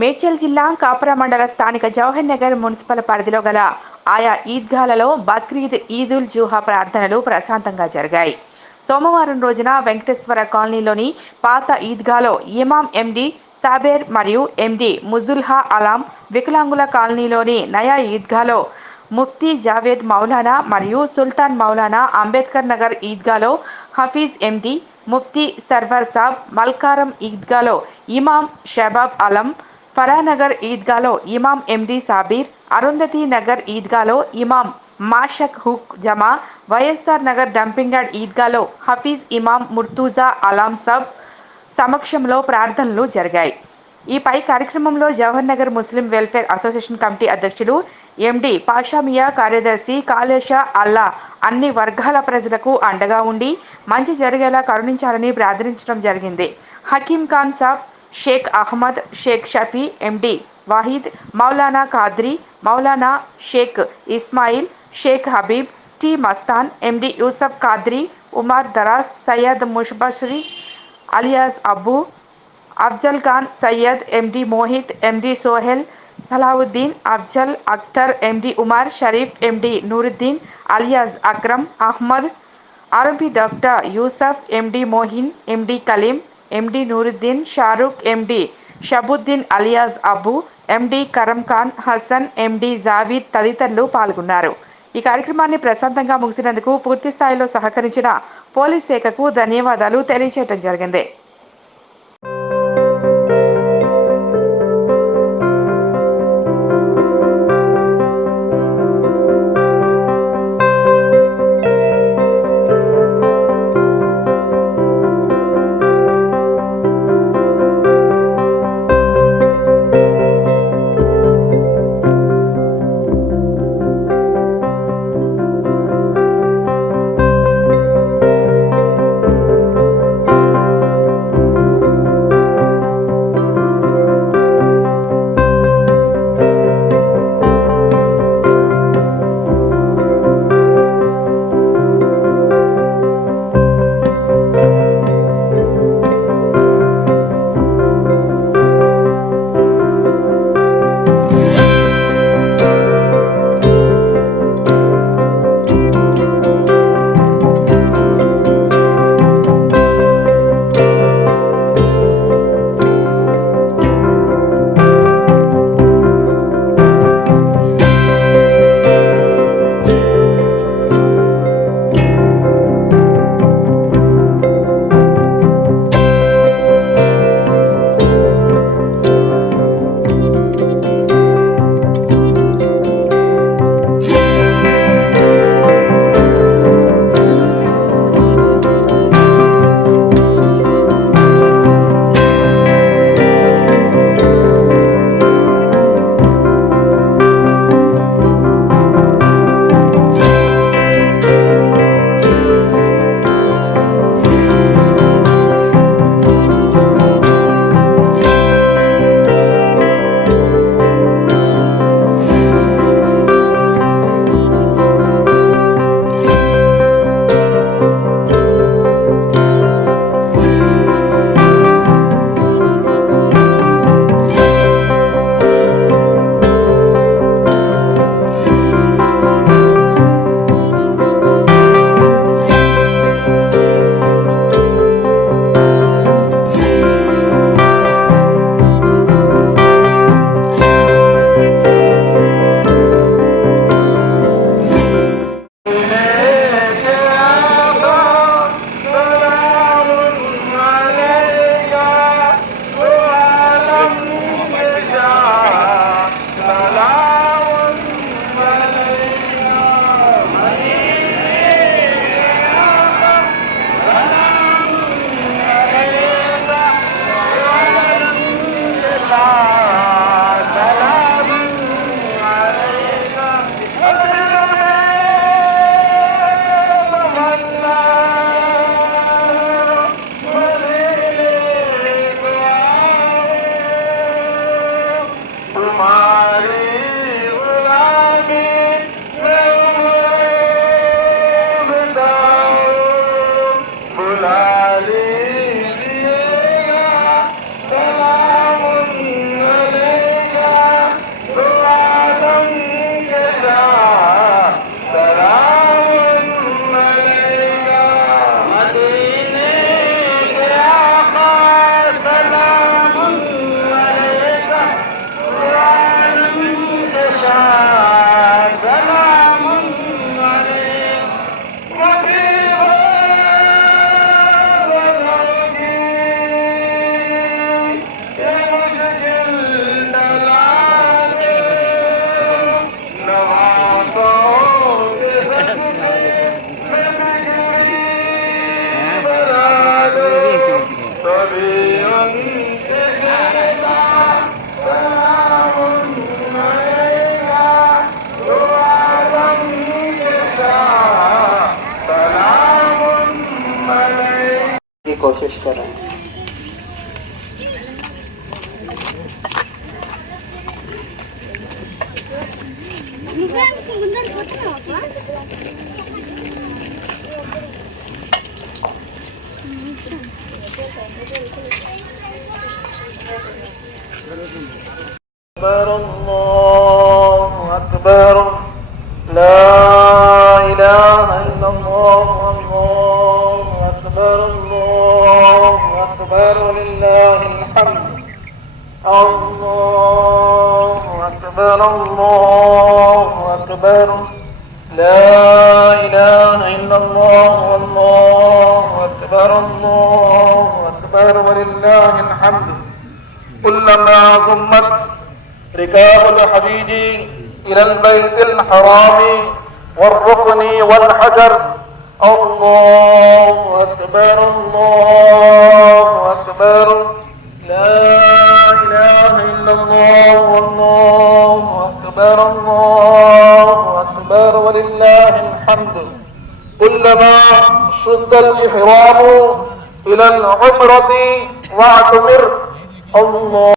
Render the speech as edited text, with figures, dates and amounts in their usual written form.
మేడ్చల్ జిల్లా కాపురా మండల స్థానిక జవహర్ నగర్ మున్సిపల్ పరిధిలో గల ఆయా ఈద్గాలలో బక్రీద్ ఈదుల్ జుహా ప్రార్థనలు ప్రశాంతంగా జరిగాయి. సోమవారం రోజున వెంకటేశ్వర కాలనీలోని పాత ఈద్గాలో ఇమాం ఎండి సాబేర్ మరియు ఎండి ముజుల్హా అలాం, వికలాంగుల కాలనీలోని నయా ఈద్గాలో ముఫ్తీ జావేద్ మౌలానా మరియు సుల్తాన్ మౌలానా, అంబేద్కర్ నగర్ ఈద్గాలో హఫీజ్ ఎండి ముఫ్తీ సర్వర్ సాబ్, మల్కారం ఈద్గాలో ఇమాం షబాబ్ అలం, ఫరానగర్ ఈద్గాలో ఇమాం ఎండి సాబీర్, అరుంధతి నగర్ ఈద్గాలో ఇమాం మాషక్ హుక్ జమా, వైఎస్ఆర్ నగర్ డంపింగ్ యార్డ్ ఈద్గాలో హఫీజ్ ఇమాం ముర్తుజా అలాం సబ్ సమక్షంలో ప్రార్థనలు జరిగాయి. ఈ పై కార్యక్రమంలో జవహర్ నగర్ ముస్లిం వెల్ఫేర్ అసోసియేషన్ కమిటీ అధ్యక్షుడు ఎండి పాషామియా, కార్యదర్శి కాలేషా అల్లా అన్ని వర్గాల ప్రజలకు అండగా ఉండి మంచి జరిగేలా కరుణించాలని ప్రార్థించడం జరిగింది. Hakeem Khan Sab, Sheikh Ahmed, Sheikh Shafi, MD Wahid, Maulana Qadri, Maulana Sheikh Ismail, Sheikh Habib, T Mastan, MD Yusuf Qadri, Umar Daras, Syed Mushabashari alias Abbu, Afzal Khan, Syed, MD Mohit, MD Sohail, Salauddin, Afzal, Akhtar, MD Umar Sharif, MD Nooruddin alias Akram, Ahmed, RMP doctor Yusuf, MD Mohin, MD Kaleem, MD Nooruddin, Shahrukh, MD Shabuddin alias Abbu, MD Karam Khan, Hasan, ఎండి జావీద్ తదితరులు పాల్గొన్నారు. ఈ కార్యక్రమాన్ని ప్రశాంతంగా ముగిసినందుకు పూర్తి స్థాయిలో సహకరించిన పోలీస్ శాఖకు ధన్యవాదాలు తెలియజేయడం జరిగింది. कोशिश करें। أكبر الله أكبر لا إله إلا الله الله أكبر الله أكبر ولله الحمد الله أكبر الله أكبر لا إله إلا الله والله أكبر الله أكبر ولله الحمد. كلما ضمت ركاب الحديد إلى البيت الحرام والركن والحجر الله أكبر الله أكبر لا إله إلا الله والله أكبر الله أكبر ولله الحمد. كلما شد الإحرام إلى العمرة واعتمر الله